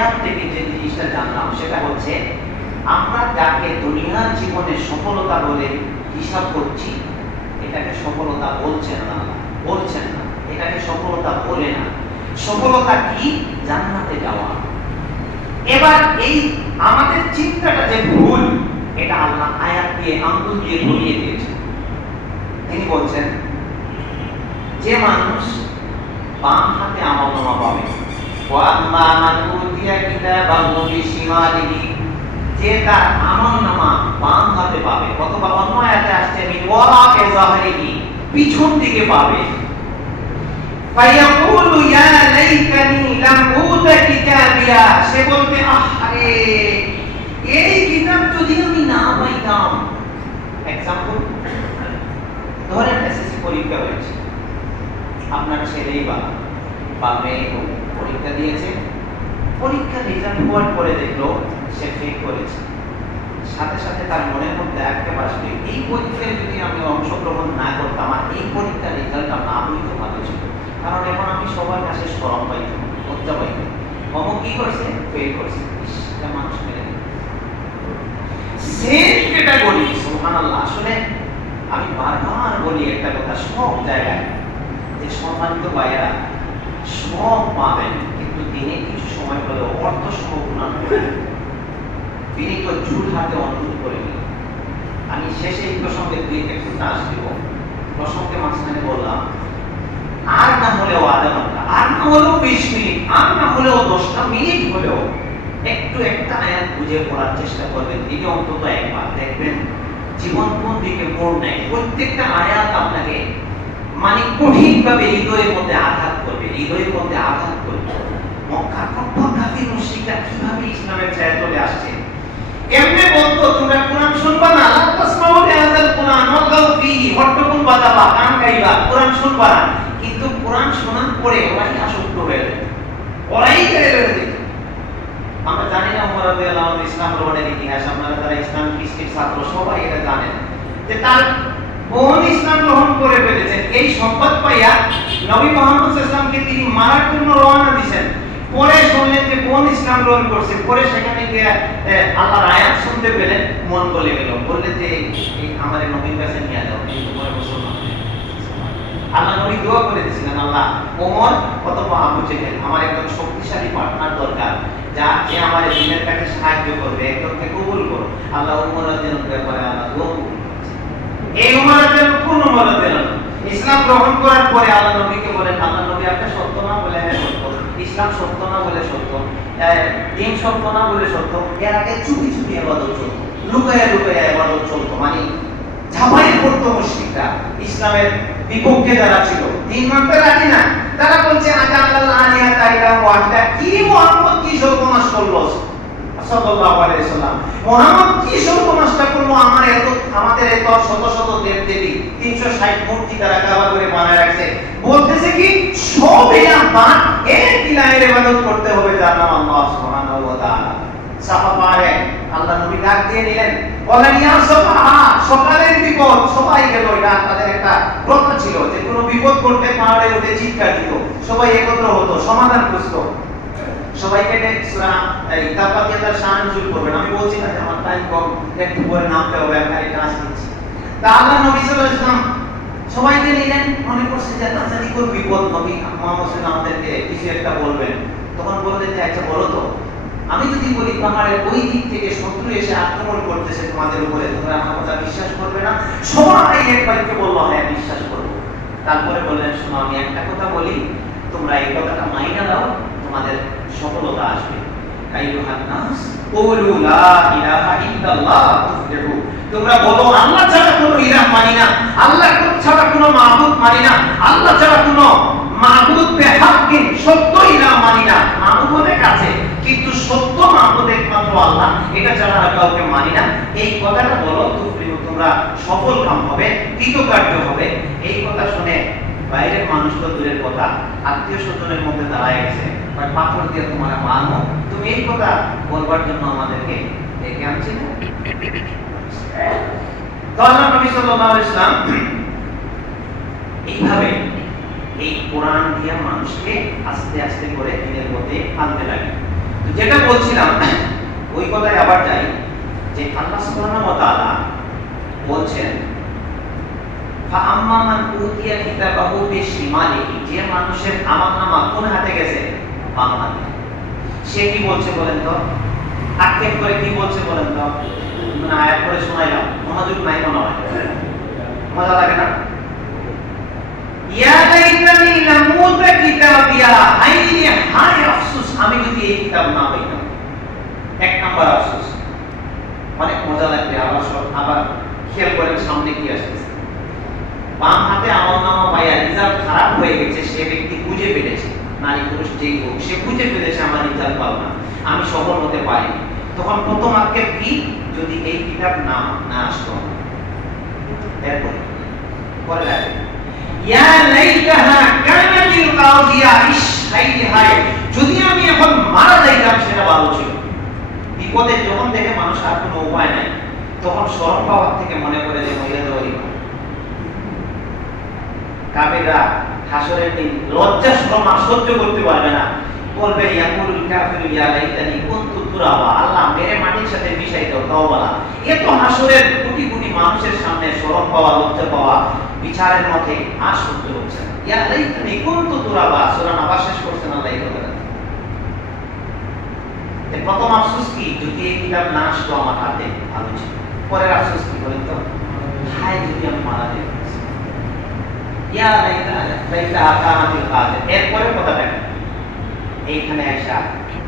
আয়াত থেকে যে জিনিসটা জানলাম সেটা হচ্ছে আমরা যাকে দুনিয়ার জীবনে সফলতা বলে হিসাব করছি এটাকে সফলতা বলছেন না, এটাকে সফলতা বলে না। সফলতা কি? জান্নাতে যাওয়া। এবার এই আমাদের চিন্তাটা যে ভুল, এটা আল্লাহ আয়াত দিয়ে আঙ্গুল দিয়ে ধরিয়ে দিয়েছে। তিনি বলছেন যে মানুষ বাম হাতে আমলনামা পাবে, ওয়াম্মা মান উতিয়া কিতাবাহু বিশিমালিহি, যে তার আমলনামা বাম হাতে পাবে, অথবা অন্য আয়াতে আসছে মিন ওয়ারা'i যাহরিহি, পিছন দিকে পাবে। ফায়াকুলু ইয়া লাইতানি লাম উতা কিতাবিয়া, সে বলবে আহারে এই কিতাব যদি আমি না পাইতাম। এক্সাম্পল, ধরেন এসএসসি পরীক্ষা হয়েছে, আপনার ছেলেই বা মেয়ে পরীক্ষা দিয়েছে, পরীক্ষার রেজাল্ট হওয়ার পরে দেখলো সে ফেল করেছে। সাথে সাথে তার মনের মধ্যে একটা আসবে, এই পরীক্ষায় যদি আমি অংশগ্রহণ না করতাম আর এই পরীক্ষার রেজাল্টটা না হইতো ভালো ছিল, কারণ এখন আমি সবার কাছে শরম পাইতাম, লজ্জা পাইতাম। অমুক কি করছে? ফেল করছে। এটা মানুষ মেনে নেয়। সেম ক্যাটাগরি, সুবহানাল্লাহ। আসলে আমি বারবার বলি একটা কথা সব জায়গায়, যে সম্মানিত ভাইয়েরা সব পাবেন, কিন্তু দিনে কিছু সময় হলেও অর্থ সম্ভাবনা তিনি তো জুল হাতে অনুরোধ করে নিলেন। আমি শেষে এই প্রসঙ্গে দুই একটা আসব। প্রসঙ্গে মাঝখানে বললাম আর না হলেও আধা ঘন্টা, আর না হলেও 20 মিনিট, আর না হলেও 10টা মিনিট হলেও একটু একটা আয়াত বুঝে পড়ার চেষ্টা করবেন। দিনে অন্তত একবার দেখবেন জীবন কোন দিকে মোড় নেয়। প্রত্যেকটা আয়াত আপনাকে মানে কঠিনভাবে হৃদয়ের মধ্যে আঘাত করবে, হৃদয়ের মধ্যে আঘাত করবে। মক্কার কট্টর কাফির মুশরিকরা কিভাবে ইসলামের ছায়া চলে আসছে। এমনি বলতো তোমরা কোরআন শুনবা না, লা তাসমাউ লিহাযাল কুরআন ওয়ালগাউ ফীহি, হট্টগোল বাজাবা, গান গাইবা, কোরআন শুনবা না। কিন্তু কোরআন শোনার পরে ওরাই আসক্ত হয়ে যায়, ওরাই গেলে দিত। আমরা জানি না ওমর রাদিয়াল্লাহু আনহু ইসলাম গ্রহণের ইতিহাস, আপনারা যারা ইসলাম হিস্ট্রির ছাত্র সবাই এটা জানেন, যে তার বোন ইসলাম গ্রহণ করে ফেলেছেন। এই সংবাদ পাইয়া নবী মুহাম্মদ সাল্লাল্লাহু আলাইহি ওয়াসাল্লামকে তিনি মারার জন্য রওনা দিয়েছেন। পরে শুনলেন যে বোন ইসলাম গ্রহণ করছে, পরে সেখানে গিয়ে আল্লাহর আয়াত শুনতে পেলেন, মন গলে গেল। বললেন যে আমাদের নবীর কাছে নিয়ে যাও, এই তোমার মুসলমান। আল্লাহ নবী দোয়া করে দিয়েছিলেন, আল্লাহ ওমর অথবা আবু জেহেল, আমার একজন শক্তিশালী পার্টনার দরকার, যে আমার দ্বীনের কাছে সাহায্য করবে, একজনকে কবুল করো। আল্লাহ ওমর রাদিয়াল্লাহু আনহু ব্যাপারে আল্লাহ দোয়া কবুল করেছেন। এই ওমর রাদিয়াল্লাহু আনহু কোন ওমর রাদিয়াল্লাহু আনহু ইসলাম গ্রহণ করার পরে আল্লাহ নবীকে বলেন, আল্লাহ নবী আপনি সত্য না? বলে হ্যাঁ সত্য। ইসলাম সত্য না? বলে সত্য। দ্বীন সত্য না? বলে সত্য। এর আগে চুপি চুপি ইবাদত চলতো, লুকায়া লুকায়া ইবাদত চলতো, মানে ঝাপাই করতো মুশরিকরা। ইসলামের বিপক্ষে যারা ছিল, দ্বীন মানতে রাজি না, তারা বলছে আজা আল্লাহ আলিয়াতা ইলাহু ওয়াহিদা। কি মুহাম্মদ কি সর্বনাশ করলো সাল্লাল্লাহু আলাইহি ওয়াসাল্লাম, মুহাম্মদ কি সর্বনাশটা করলো। আমাদের এত শত শত দেব-দেবী, 360 মূর্তি তারা কাবা করে বানায় রাখছে। বলতেছে কি সব ইলাহ বাদ, এক ইলাহের ইবাদত করতে হবে, যার নাম আল্লাহ সুবহানাহু ওয়া তাআলা। সাহাবারে আল্লাহ নবী ডাক দিয়ে নিলেন, বলেন ইয়া সাহাবা, সকালের বিপদ সবাই গেল। এটা তাদের একটা প্রথা ছিল যে কোনো বিপদ করতে পাহাড়ে উঠে চিৎকার দিত, সবাই একত্র হতো, সমাধান খুঁজতো। সবাইকে সূরা তাবাকিয়াতার শান নজুল করবেন। আমি বলছি না যে আমার টাইম কম, একটু পরে নামতে হবে, আমি এটা আসছি। তা আল্লাহ নবী সাল্লাল্লাহু আলাইহি ওয়াসাল্লাম সবাইকে নিলেন, মনে করছে যে তাড়াতাড়ি কোন বিপদ, নবী মুহাম্মদ সাল্লাল্লাহু আলাইহি ওয়াসাল্লাম আমাদেরকে কিছু একটা বলবেন। তখন বললেন যে আচ্ছা বলো তো, আমি যদি বলি পাহাড়ের ওই দিক থেকে শত্রু এসে আক্রমণ করতেছে তোমাদের উপরে, তোমরা আমার কথা বিশ্বাস করবে না? সবাই একবারকে বললো হ্যাঁ বিশ্বাস করবো। তারপরে বললেন শোনো, আমি একটা কথা বলি, তোমরা এই কথাটা মাইনা দাও, তোমাদের সফলতা আসবে। আইয়ুহান নাস কুলু লা ইলাহা ইল্লাল্লাহ তুফলিহু, তোমরা বলো আল্লাহ ছাড়া কোনো ইলাহ মানি না, আল্লাহ ছাড়া কোনো মাবুদ মানি না, আল্লাহ ছাড়া কোনো মাবুদ বেহাক্কিন সত্য ইলাহ মানি না। মাবুদ অনেক আছে, কিন্তু সত্য মাবুদ একমাত্র আল্লাহ, এটা ছাড়া আর কাউকে মানি না। এই কথাটা বলো, তুফলিহু, তোমরা সফল কাম হবে, কৃতকার্য হবে। এই কথা শুনে বাইরের মানুষ তো দূরের কথা, আত্মীয় স্বজনের মধ্যে দাঁড়ায় গেছে, পাথর দিয়ে তোমরা মানো, তুমি এই কথা বলবার জন্য আমাদেরকে ডেকে আনছি না? তো আল্লাহ নবী সাল্লাল্লাহু আলাইহি ওয়াসাল্লাম এইভাবে এই কোরআন দিয়ে মানুষকে আস্তে আস্তে করে দিনের মধ্যে আনতে লাগলেন। যেটা বলছিলাম ওই কথায় আবার যাই যে আল্লাহ সুবহানাহু ওয়া তাআলা বলছেন ফাআম্মান উতিয়া কিতাবাহু বিশিমালিহি, যে মানুষের আমলনামা কোন হাতে গেছে? বাম হাতে। সে কি বলছে বলেন তো? আক্ষেপ করে কি বলছে বলেন তো? মানে আয়াত করে শোনাইলাম, মনোযোগ নাই মনে হয়, মজা লাগে না? ইয়া লাইতানি লামুতা কিতাবিয়া, হায়রে হায় আফসোস আমি যদি এই কিতাব না পাইতাম। এক নাম্বার আফসোস। অনেক মজা লাগবে। আবার খেয়াল করেন সামনে কি আসছে। বাম হাতে আমলনামা পাইয়া রেজাল্ট খারাপ হয়ে গেছে, সে ব্যক্তি বুঝে ফেলেছে, নারী পুরুষ যেই হোক, সে বুঝে ফেলেছে আমার রেজাল্ট পাবো না, আমি সফল হতে পারি। তখন প্রথম আক্ষেপ কি? যদি এই কিতাব না আসতো। এরপরে পরে লাগে ইয়া লাইতাহা কানাতিল কাযিয়া, ইশ হায়রে হায় যদি আমি এখন মারা যাইতাম সেটা ভালো ছিল। বিপদে যখন দেখে মানুষ আর কোনো উপায় নাই, তখন শরম পাওয়ার থেকে মনে করে যে মহিলা দেওয়ারই কাফেররা হাসরের দিন লজ্জা শরম আর সহ্য করতে পারবে না, বলবে ইয়াকুলুল কাফিরু ইয়া লাইতানি কুনতু তুরাবা, আল্লাহ মেরে মাটির সাথে মিশাই দাও। তাও বলা এত হাসরের কোটি কোটি মানুষের সামনে শরম পাওয়া, লজ্জা পাওয়া, বিচারের মধ্যে আর সহ্য হচ্ছে না। ইয়া লাইতানি কুনতু তুরাবা, সূরা নাবাস শেষ করছেন আল্লাহ এই কথা। প্রথম আফসোস কি? যদি এই কিতাব না আসতো আমার হাতে ভালো ছিল। পরের আফসোস কি বলেন তো? হায় যদি আমি মারা যাই। ইয়া লাইতাহা কানাতিল কাযিয়া। এরপরে কথা দেখেন, এইখানে আসা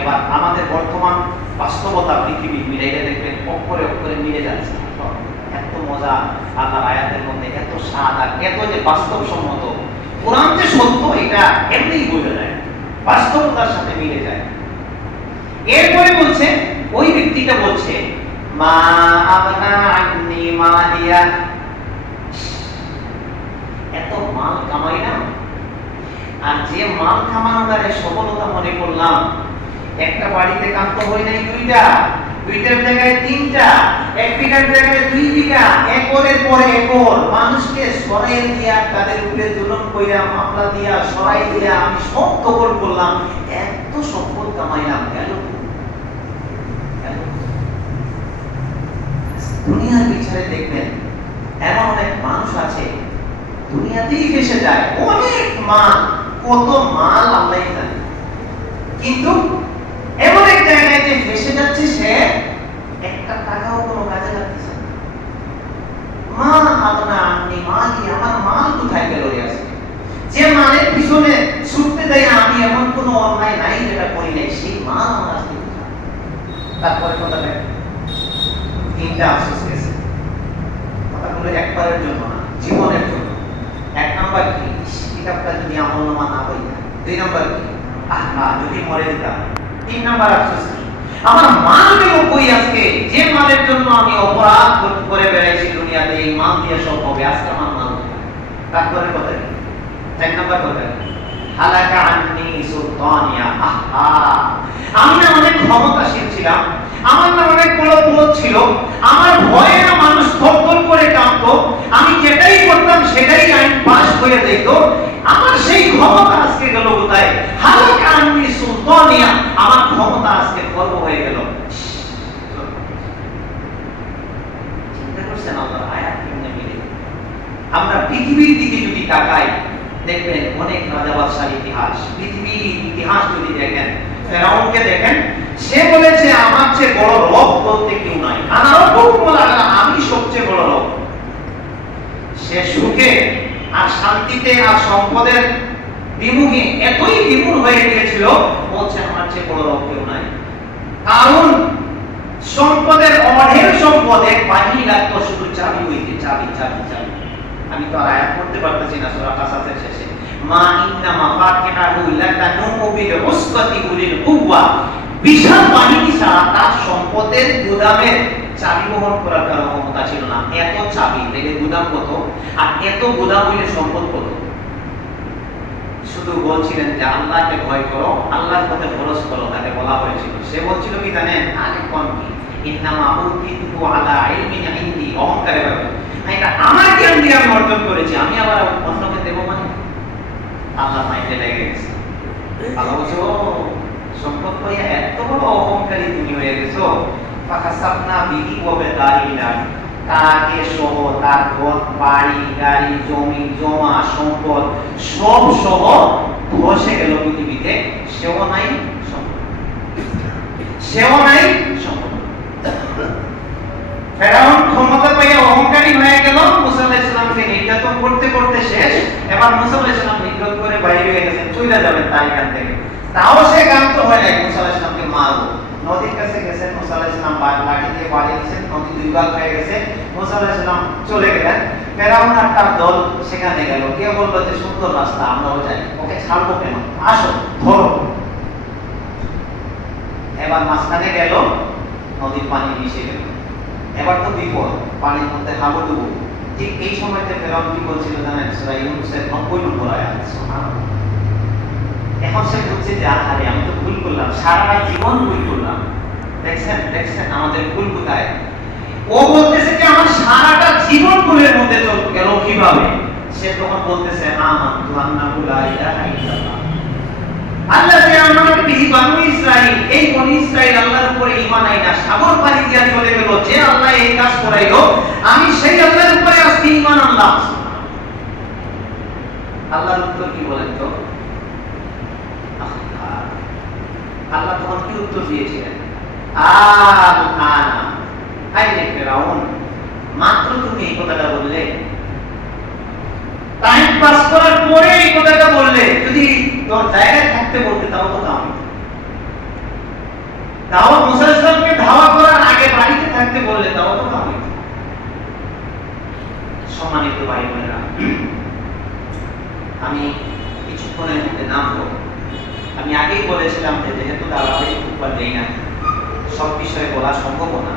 এবার আমাদের বর্তমান বাস্তবতা পৃথিবী মিলাইলে দেখবেন অক্ষরে অক্ষরে মিলে যাচ্ছে। এত মজা আল্লাহর আয়াতের মধ্যে, এত স্বাদ আর এত যে বাস্তবসম্মত। কোরআন যে সত্য এটা এমনিই বোঝা যায়, বাস্তবতার সাথে মিলে যায়। এরপরে বলছে ওই ব্যক্তিটা বলছে মা আবনা আন্নি মালিয়া, এত মাল কামাইলাম আর যে মাল কামানোটারে সফলতা মনে করলাম, একটা বাড়িতে কান্ত হয় নাই দুইটার জায়গায় তিনটা, এক বিঘার জায়গায় 2 বিঘা, একরের পরে একর, মানুষকে সরাই দিয়া তাদের উপরে জুলুম কইরা মামলা দিয়া সরাই দিয়া আমি সব কবর করলাম, এত সম্পদ কামাইলাম, গেল দুনিয়ার বিচারে দেখবেন এমন অনেক মানুষ আছে দুনিয়াতেই ফেসে যায়, অনেক মাল, কত মাল আল্লাহই জানে, কিন্তু এমন এক জায়গায় যে ফেসে যাচ্ছে সে একটা টাকাও কোনো কাজে লাগতেছে না। মা আবনা আন্নি মালি, আমার মাল কোথায় গেল রে আজকে? যে মালের পিছনে ছুটতে যাই আমি এমন কোনো অন্যায় নাই যেটা করি নাই, সেই মাল আমার আজকে কোথায়? তারপরে কথা দেখ, তিনটা আফসোস গেছে। কথাগুলো একবারের জন্য না, জীবনের জন্য। এক নাম্বার কি? কিতাবটা যদি আমলনামা না পাইতাম। 2 নাম্বার কি? যদি মরে যেতাম। 3 নাম্বার আফসোস কি? আমার মাল গেল কই আজকে? যে মালের জন্য আমি অপরাধ করে বেড়াইছি দুনিয়াতে, এই মাল দিয়ে সব হবে, আজকে আমার মাল কোথায়? তারপরে কথা কি? 4 নাম্বার কথা কি? হালাকা আন্নি সুলতানিয়া, আমি না অনেক ক্ষমতাশীল ছিলাম, আমার না অনেক বড় পদ ছিল, আমার ভয়ে না মানুষ থরথর করে কাঁপতো, আমি যেটাই করতাম সেটাই আইন পাস হয়ে যেত, আমার সেই ক্ষমতা আজকে গেল কোথায়? হালাকা আন্নি সুলতানিয়া, আমার ক্ষমতা আজকে খর্ব হয়ে গেল। চিন্তা করছেন আল্লাহর আয়াত কেমনে মিলে? আমরা পৃথিবীর দিকে যদি তাকাই দেখবেন অনেক রাজা বাদশার ইতিহাস, পৃথিবীর ইতিহাস যদি দেখেন, ফেরাউনকে দেখেন, সে বলেছে আমার চেয়ে বড় রব বলতে কেউ নাই, আমি সবচেয়ে বড় রব। সে সুখে আর শান্তিতে আর সম্পদের বিমুখে এতই বিমূঢ় হয়ে গিয়েছিল, বলছে আমার চেয়ে বড় রব কেউ নাই। কারণ সম্পদের অঢেল সম্পদ, এক বাহিনী লাগতো শুধু চাবি হইতে, চাবি চাবি চাবি। আমি তো আয়াত পড়তে পারতেছি না, সূরা কাসাসের শেষে মা ইন্না মাফাতিহাহু লাতানু বিল উসবাতি উলিল কুওয়া, বিশাল বাহিনী ছাড়া তার সম্পদের গুদামের চাবি বহন করার কারো ক্ষমতা ছিল না। এত চাবি দেখে গুদাম কত, আর এত গুদাম হইলে সম্পদ কত। শুধু বলছিলেন যে আল্লাহকে ভয় করো, আল্লাহর পথে খরচ করো, তাকে বলা হয়েছিল। সে বলছিল কি জানেন? আরে কোন কি ইন্নামা উতিতু আলা ইলমিন ইনদি, অহংকারে ভাবে এটা আমার জ্ঞান দিয়ে আমি অর্জন করেছি, আমি আবার অন্যকে দেব মানে? আল্লাহ মাইন্ডে লেগে গেছে। আল্লাহ বলছে ও সম্পদ পাইয়া এত বড় অহংকারী তুমি হয়ে গেছো। ফাকাসাবনা বিহি ওয়া বিদারিনা, তাকে সহ তার ঘর বাড়ি গাড়ি জমি জমা সম্পদ সব সহ ধসে গেল পৃথিবীতে, সেও নাই সম্পদ, সেও নাই সম্পদ। ফেরাউন ক্ষমতা পেয়ে অহংকারী হয়ে গেল, মুসা আলাইহিস সালামকে নির্যাতন করতে করতে শেষ। এবার মুসা আলাইহিস সালাম নিগ্রহ করে বাইরে হয়ে গেছেন, চলে যাবেন তার এখান থেকে। তাও সে গান্ত হয় নাই মুসা আলাইহিস সালামকে মারবো। নদীর কাছে গেছেন, মুসা আলাইহিস সালাম লাঠি দিয়ে বাড়ি দিয়েছেন, নদী দুই ভাগ হয়ে গেছে। মুসা আলাইহিস সালাম চলে গেলেন, ফেরাউন আর তার দল সেখানে গেল। কে বললো যে সুন্দর রাস্তা, আমরাও যাই, ওকে ছাড়বো কেন, আসো ধরো। এবার মাঝখানে গেল, নদীর পানি মিশে গেল। এবার তো বিপদ, পানির মধ্যে হাবুডুবু। ঠিক এই সময়তে ফেরাউন কি বলছিল জানেন? সূরা ইউনূসের 90 নম্বর আয়াত। সুবহানাল্লাহ। এখন সে বলছে যে আরে আমি তো ভুল করলাম, সারা জীবন ভুল করলাম। দেখছেন দেখছেন আমাদের ভুল কোথায়। ও বলতেছে যে আমার সারাটা জীবন ভুলের মধ্যে চলে গেল কিভাবে। সে তখন বলতেছে আমানতু আন্নাহু লা ইলাহা ইল্লাল্লাহ, আল্লাহ যে আমাকে বিহি বানু ইসরাইল, এই বনি ইসরাইল আল্লাহর উপরে ঈমান আইনা সাগর পাড়ি দিয়া চলে গেল, যে আল্লাহ এই কাজ করাইলো আমি সেই আল্লাহর উপরে আজকে ঈমান আনলাম। আল্লাহর উত্তর কি বলেন তো? আল্লাহ তখন কি উত্তর দিয়েছিলেন? আনা আইনে ফেরাউন, মাত্র তুমি এই কথাটা বললে, টাইম পাস করার পরে এই কথাটা বললে, যদি তোর জায়গায় থাকতে বলতে তাও তো কাম। তাও মুসা আলাইহিস সালামকে ধাওয়া করার আগে বাড়িতে থাকতে বললে তাও তো কাম। সম্মানিত ভাই বোনেরা, আমি কিছুক্ষণের মধ্যে নামবো। আমি আগেই বলেছিলাম যে যেহেতু ধারাবাহিক উপর নেই না, সব বিষয়ে বলা সম্ভব না।